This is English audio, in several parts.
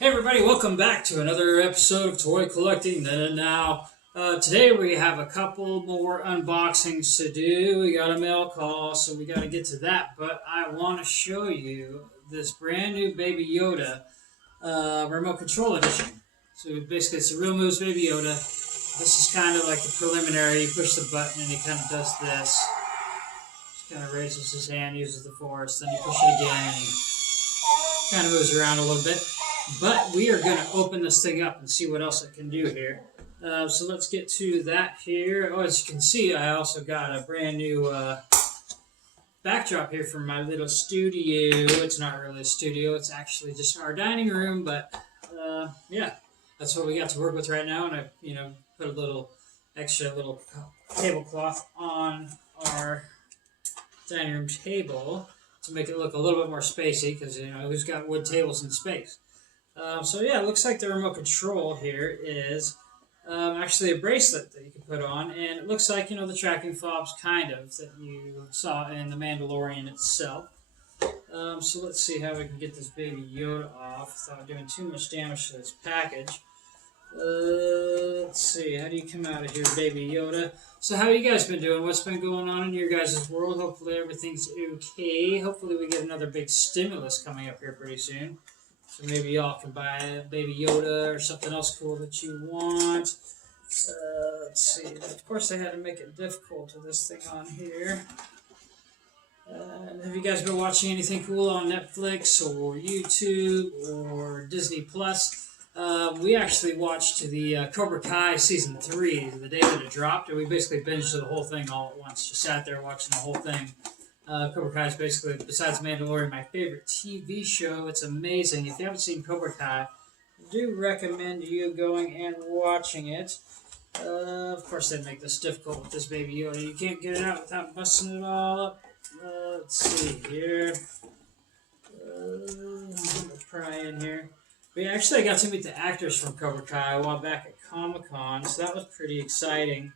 Hey everybody, welcome back to another episode of Toy Collecting Then and Now. Today we have a couple more unboxings to do. We got a mail call, so we got to get to that. But I want to show you this brand new Baby Yoda remote control edition. So basically it's a Real Moves Baby Yoda. This is kind of like the preliminary. You push the button and he kind of does this. Just kind of raises his hand, uses the force, then you push it again and he kind of moves around a little bit. But we are going to open this thing up and see what else it can do here. So let's get to that here. Oh, as you can see, I also got a brand new backdrop here from my little studio. It's not really a studio. It's actually just our dining room. But yeah, that's what we got to work with right now. And I, put a little extra little tablecloth on our dining room table to make it look a little bit more spacey because, who's got wood tables in space? So yeah, it looks like the remote control here is actually a bracelet that you can put on, and it looks like, the tracking fobs kind of that you saw in the Mandalorian itself. So let's see how we can get this Baby Yoda off without doing too much damage to this package. Let's see, how do you come out of here, Baby Yoda? So how you guys been doing? What's been going on in your guys' world? Hopefully everything's okay. Hopefully we get another big stimulus coming up here pretty soon. So maybe y'all can buy a Baby Yoda or something else cool that you want. Let's see. Of course, they had to make it difficult with this thing on here. Have you guys been watching anything cool on Netflix or YouTube or Disney Plus? We actually watched the Cobra Kai Season 3 the day that it dropped, and we basically binged the whole thing all at once. Just sat there watching the whole thing. Cobra Kai is basically, besides Mandalorian, my favorite TV show. It's amazing. If you haven't seen Cobra Kai, I do recommend you going and watching it. Of course, they make this difficult with this Baby Yoda. You can't get it out without busting it all up. Let's see here. Pry in here. But yeah, actually, I got to meet the actors from Cobra Kai a while back at Comic-Con, so that was pretty exciting.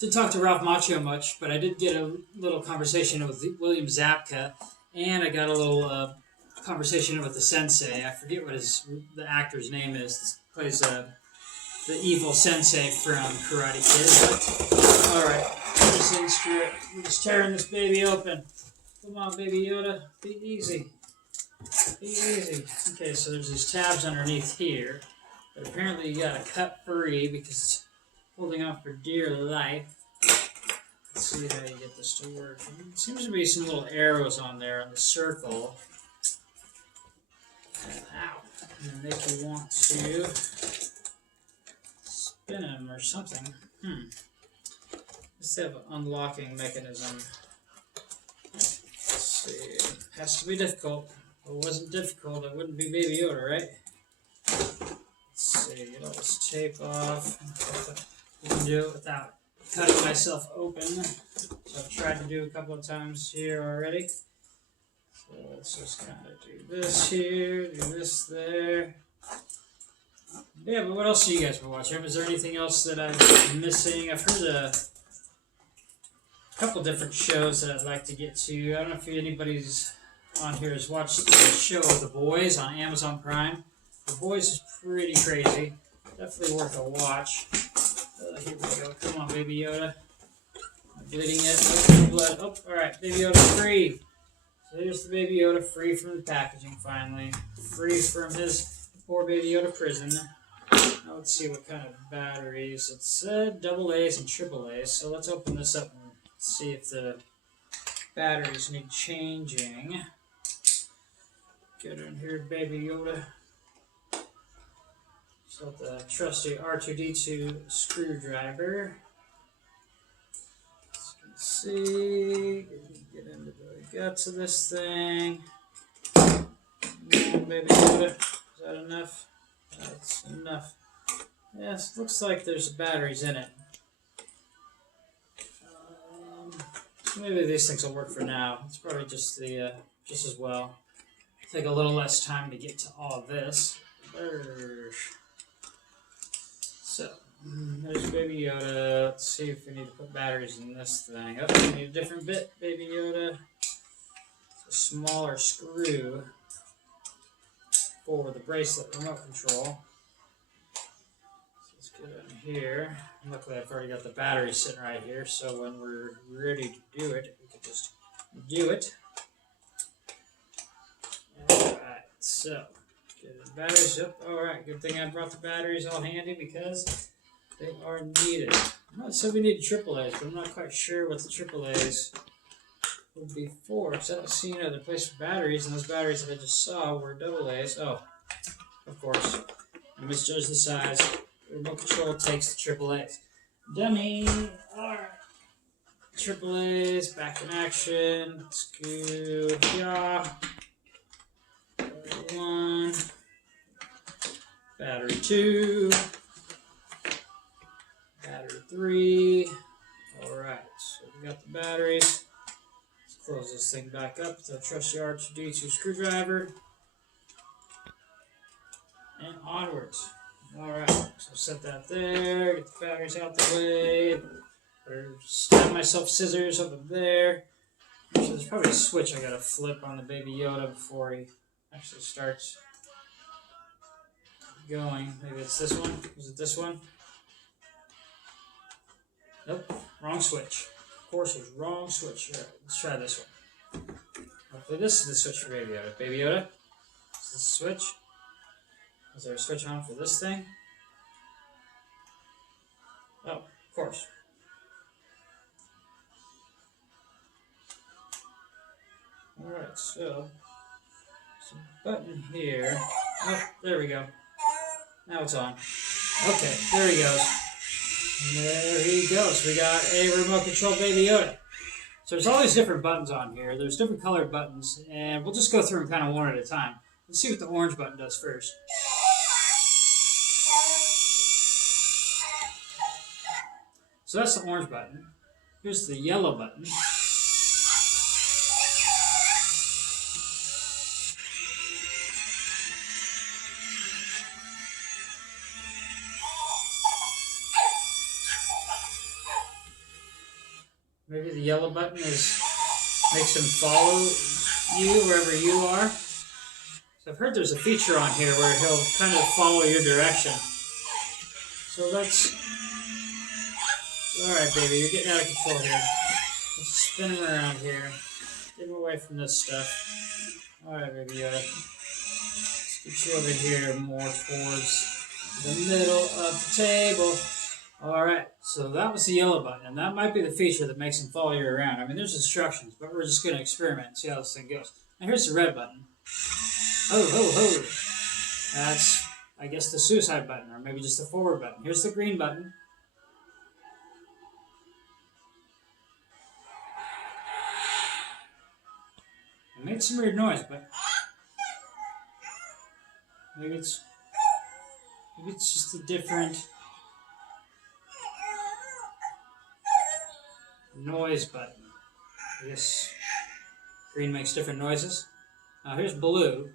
Didn't talk to Ralph Macchio much, but I did get a little conversation with William Zabka, and I got a little conversation with the sensei. I forget what the actor's name is. He plays the evil sensei from Karate Kid. But, all right, we're just tearing this baby open. Come on, Baby Yoda, be easy. Be easy. Okay, so there's these tabs underneath here, but apparently you gotta cut free because it's holding on for dear life. Let's see how you get this to work. There seems to be some little arrows on there on the circle. Ow. And they make you want to spin them or something. Let's have an unlocking mechanism. Let's see. It has to be difficult. If it wasn't difficult, it wouldn't be Baby Yoda, right? Let's see. Get all this tape off. You can do it without cutting myself open. So I've tried to do a couple of times here already. So let's just kind of do this here, do this there. Yeah, but what else have you guys been watching? Is there anything else that I'm missing? I've heard a couple different shows that I'd like to get to. I don't know if anybody's on here has watched the show The Boys on Amazon Prime. The Boys is pretty crazy. Definitely worth a watch. Here we go. Come on, Baby Yoda. I'm bleeding it. Oh, no blood. Oh, alright. Baby Yoda free. So here's the Baby Yoda free from the packaging, finally. Free from his poor Baby Yoda prison. Now let's see what kind of batteries. It said double A's and triple A's. So let's open this up and see if the batteries need changing. Get in here, Baby Yoda. So the trusty R2-D2 screwdriver. As you can see, get into the guts of this thing. Come on, Baby Yoda. Is that enough? That's enough. Yes, looks like there's batteries in it. So maybe these things will work for now. It's probably just as well. Take a little less time to get to all of this. So, there's Baby Yoda. Let's see if we need to put batteries in this thing. Oh, we need a different bit, Baby Yoda. It's a smaller screw. for the bracelet remote control. So let's get in here. Luckily, I've already got the battery sitting right here, so when we're ready to do it, we can just do it. Alright, so get the batteries up. Alright, good thing I brought the batteries all handy because they are needed. I know it said we needed AAAs, but I'm not quite sure what the AAAs would be for, because I don't see any other place for batteries, and those batteries that I just saw were AA's. Oh, of course. I misjudged the size. The remote control takes the AAA's. Dummy! Alright. AAA's back in action. Let's go. Yeah. Battery 1. Battery 2. Battery 3. Alright, so we got the batteries. Let's close this thing back up with our trusty R2D2 screwdriver. And onwards. Alright, so set that there, get the batteries out the way. Or stab myself scissors up there. Actually, there's probably a switch I gotta flip on the baby Yoda before he actually starts going. Maybe it's this one. Is it this one? Nope, wrong switch. Of course, it was wrong switch. Alright, let's try this one. Hopefully, this is the switch for Baby Yoda. Baby Yoda, is this the switch? Is there a switch on for this thing? Oh, of course. Alright, so there's a button here. Oh, there we go. Now it's on. Okay, there he goes. There he goes. We got a remote control Baby Yoda. So there's all these different buttons on here. There's different colored buttons, and we'll just go through them kind of one at a time. Let's see what the orange button does first. So that's the orange button. Here's the yellow button. Maybe the yellow button makes him follow you wherever you are. So I've heard there's a feature on here where he'll kind of follow your direction. So let's... Alright, baby, you're getting out of control here. Let's spin him around here. Get him away from this stuff. Alright, baby, let's get you over here more towards the middle of the table. Alright, so that was the yellow button, and that might be the feature that makes him follow you around. I mean, there's instructions, but we're just going to experiment and see how this thing goes. Now, here's the red button. Ho, ho, ho. That's, I guess, the suicide button, or maybe just the forward button. Here's the green button. It made some weird noise, but maybe it's just a different noise button. I guess green makes different noises. Now here's blue.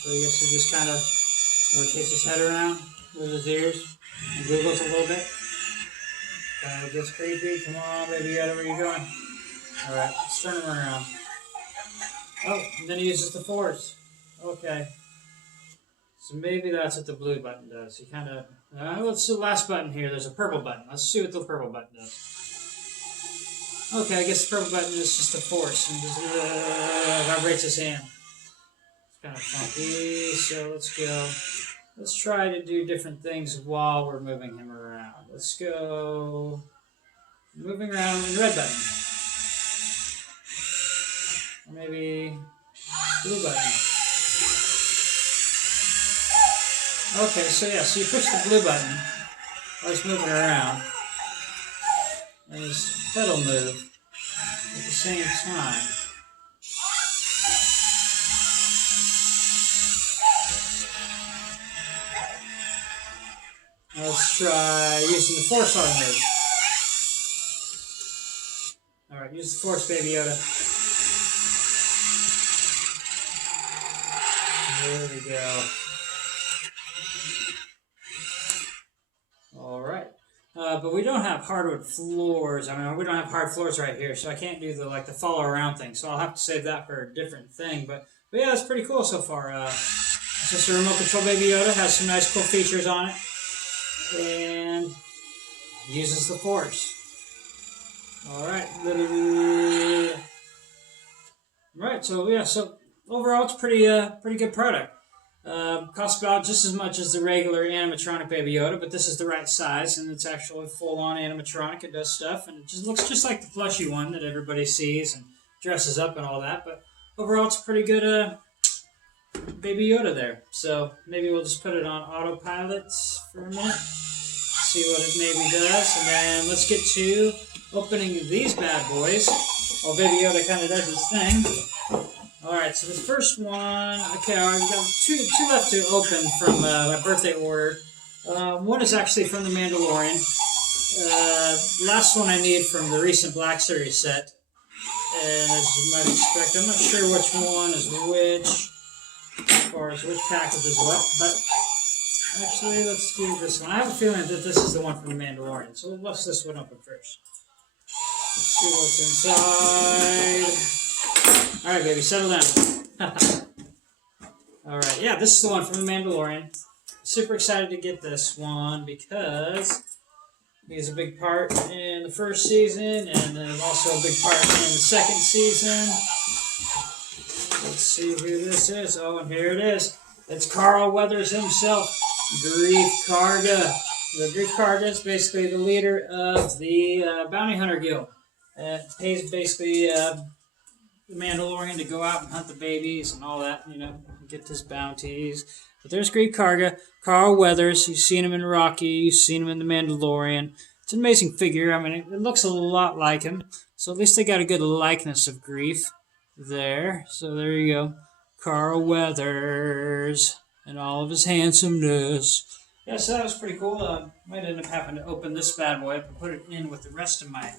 So I guess he just kind of rotates his head around, moves his ears, and googles a little bit. Kind of gets creepy. Come on, baby, Yoda, where you going? Alright, let's turn him around. Oh, and then he uses the force. Okay. So maybe that's what the blue button does. He kind of... what's the last button here? There's a purple button. Let's see what the purple button does. Okay, I guess the purple button is just the force and just vibrates his hand. It's kind of funky, so let's go. Let's try to do different things while we're moving him around. Let's go... moving around in the red button. Or maybe blue button. Okay, so yeah, so you push the blue button while he's moving around, and his head will move at the same time. Now let's try using the force on him. Alright, use the force, Baby Yoda. There we go. But we don't have hardwood floors. I mean, we don't have hard floors right here, so I can't do the follow around thing. So I'll have to save that for a different thing. But yeah, it's pretty cool so far. It's just a remote control Baby Yoda. Has some nice cool features on it, and uses the Force. All right. Right. So yeah. So overall, it's pretty good product. Costs about just as much as the regular animatronic Baby Yoda, but this is the right size, and it's actually full-on animatronic. It does stuff, and it just looks just like the plushy one that everybody sees and dresses up and all that. But overall, it's a pretty good Baby Yoda there. So maybe we'll just put it on autopilot for a minute, see what it maybe does, and then let's get to opening these bad boys while Baby Yoda kind of does his thing. Alright, so this first one, okay, I've got two left to open from my birthday order. One is actually from the Mandalorian. Last one I need from the recent Black Series set. And as you might expect, I'm not sure which one is which, as far as which package is what, but actually, let's do this one. I have a feeling that this is the one from the Mandalorian, so we'll bust this one open first. Let's see what's inside. Alright, baby, settle down. Alright, yeah, this is the one from the Mandalorian. Super excited to get this one because he's a big part in the first season and then also a big part in the second season. Let's see who this is. Oh, and here it is. It's Carl Weathers himself, Grief Karga. The Grief Karga is basically the leader of the Bounty Hunter Guild. It pays basically the Mandalorian to go out and hunt the babies and all that, get his bounties. But there's Grief Karga, Carl Weathers. You've seen him in Rocky. You've seen him in The Mandalorian. It's an amazing figure. I mean, it looks a lot like him. So at least they got a good likeness of Grief there. So there you go. Carl Weathers and all of his handsomeness. Yeah, so that was pretty cool. Might end up having to open this bad boy up and put it in with the rest of my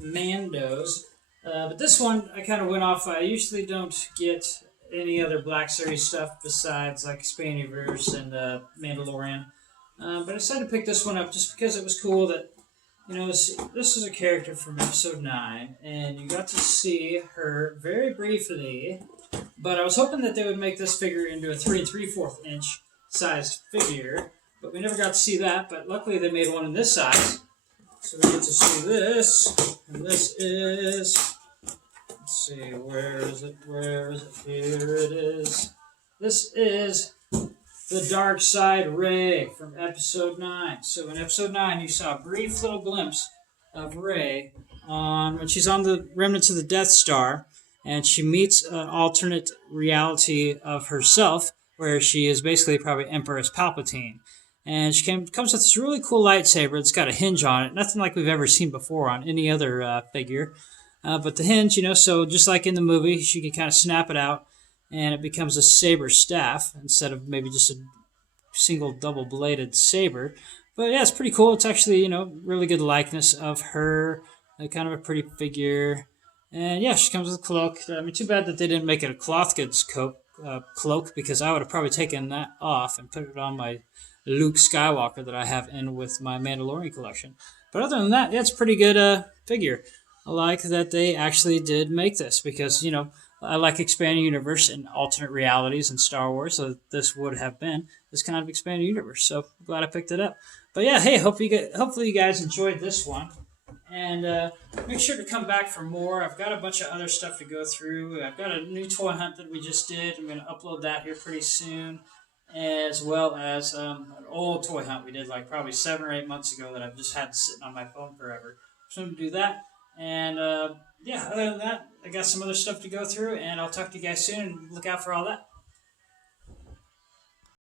Mandos. But this one, I kind of went off. I usually don't get any other Black Series stuff besides like Spaniverse and Mandalorian. But I decided to pick this one up just because it was cool that, this is a character from episode 9, and you got to see her very briefly. But I was hoping that they would make this figure into a 3 3/4 inch sized figure, but we never got to see that. But luckily they made one in this size. So we get to see this, and this is, let's see, where is it, here it is. This is the Dark Side Rey from Episode 9. So in Episode 9, you saw a brief little glimpse of Rey when she's on the remnants of the Death Star, and she meets an alternate reality of herself, where she is basically probably Empress Palpatine. And she comes with this really cool lightsaber that's got a hinge on it. Nothing like we've ever seen before on any other figure. But the hinge, so just like in the movie, she can kind of snap it out, and it becomes a saber staff instead of maybe just a single double-bladed saber. But yeah, it's pretty cool. It's actually, really good likeness of her. Kind of a pretty figure. And yeah, she comes with a cloak. I mean, too bad that they didn't make it a cloth goods cloak, because I would have probably taken that off and put it on my Luke Skywalker that I have in with my Mandalorian collection. But other than that, yeah, it's a pretty good figure. I like that they actually did make this because, I like expanding universe and alternate realities in Star Wars, so this would have been this kind of expanded universe. So I'm glad I picked it up. But yeah, hey, hopefully you guys enjoyed this one. And make sure to come back for more. I've got a bunch of other stuff to go through. I've got a new toy hunt that we just did. I'm going to upload that here pretty soon, as well as an old toy hunt we did like probably 7 or 8 months ago that I've just had sitting on my phone forever. So I'm going to do that. And yeah, other than that, I got some other stuff to go through, and I'll talk to you guys soon, and look out for all that.